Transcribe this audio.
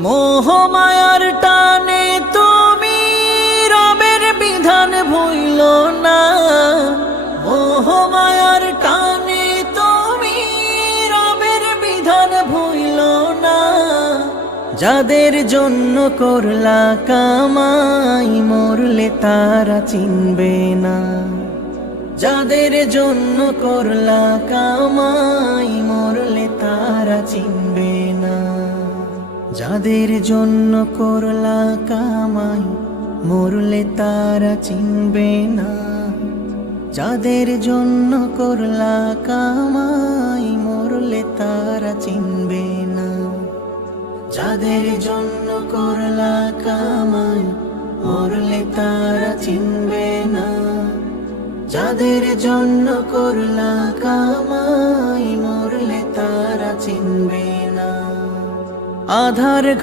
মোহমায়ার টানে তুমি রবের বিধান ভুইল না। মোহমায়ার টানে তুমি রবের বিধান ভুইল না। যাদের জন্য করলা কামাই মরলে তারা চিনবে না। যাদের জন্য করলা কামাই মরলে তারা চিনবে না। যাদের জন্য করলা কামাই মরলে তারা চিনবে না। যাদের জন্য করলা কামাই মরলে তারা চিনবে না। যাদের জন্য করলা কামাই মরলে তারা চিনবে না। যাদের জন্য করলা কামাই মরলে তারা চিনবে না। আধার